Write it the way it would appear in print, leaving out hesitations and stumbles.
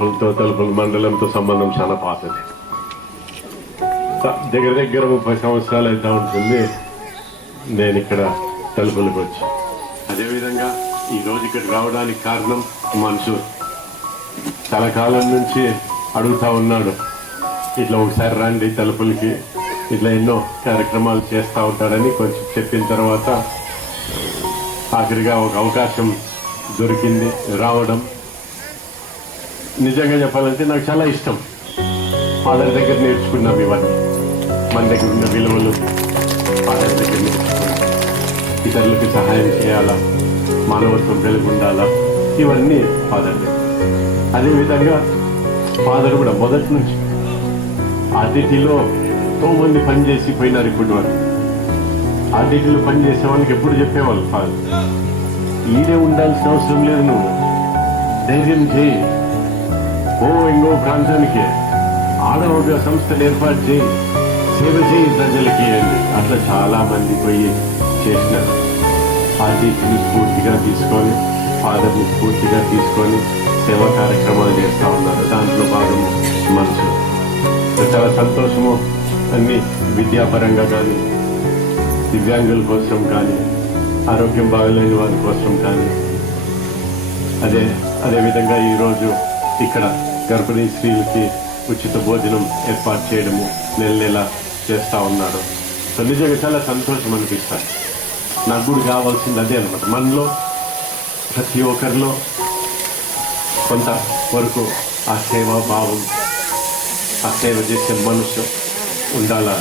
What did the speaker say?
తలుపుల మండలంతో సంబంధం చాలా పాతది. దగ్గర దగ్గర 30 సంవత్సరాలు అయితే ఉంటుంది నేను ఇక్కడ తలుపులకు వచ్చి. అదేవిధంగా ఈరోజు ఇక్కడ రావడానికి కారణం మన్సూర్. చాలా కాలం నుంచి అడుగుతా ఉన్నాడు, ఇట్లా ఒకసారి రండి తలుపులకి, ఇట్లా ఎన్నో కార్యక్రమాలు చేస్తూ ఉంటాడని కొంచెం చెప్పిన తర్వాత ఆఖరిగా ఒక అవకాశం దొరికింది రావడం. నిజంగా చెప్పాలంటే నాకు చాలా ఇష్టం. ఫాదర్ దగ్గర నేర్చుకున్నాం ఇవన్నీ, మన దగ్గర ఉన్న విలువలు ఫాదర్ దగ్గర నేర్చుకున్నాం. ఇతరులకి సహాయం చేయాలా, మానవత్వం వెలుగుండాలా, ఇవన్నీ ఫాదర్ దగ్గర. అదేవిధంగా ఫాదర్ కూడా మొదటి నుంచి అతిథిలో ఎంతో మంది పనిచేసి పోయినారు. ఇప్పుడు వారు అతిథులు పనిచేసే వాళ్ళకి ఎప్పుడు చెప్పేవాళ్ళు ఫాదర్, ఈడే ఉండాల్సిన అవసరం లేదు, నువ్వు ధైర్యం చేయి, ఇంకో ప్రాంతానికి ఆడ ఒక సంస్థను ఏర్పాటు చేయి, సేవ చేయి ప్రజలకి అని. అట్లా చాలా మంది పోయి చేసినారు. అతిథిని స్ఫూర్తిగా తీసుకొని, ఫాదర్ని స్ఫూర్తిగా తీసుకొని సేవా కార్యక్రమాలు చేస్తూ ఉన్నారు. దాంట్లో భాగం మనసు చాలా సంతోషము. అన్ని విద్యాపరంగా కానీ, దివ్యాంగుల కోసం కానీ, ఆరోగ్యం బాగలేని వారి కోసం కానీ, అదేవిధంగా ఈరోజు ఇక్కడ గర్భిణీ స్త్రీలకి ఉచిత భోజనం ఏర్పాటు చేయడము నెల చేస్తూ ఉన్నాడు. సో నిజంగా చాలా సంతోషం అనిపిస్తుంది. నాకు కూడా కావాల్సింది అదే అనమాట. మనలో ప్రతి ఒక్కరిలో కొంత వరకు ఆ సేవా భావం, ఆ సేవ చేసే మనసు ఉండాలా.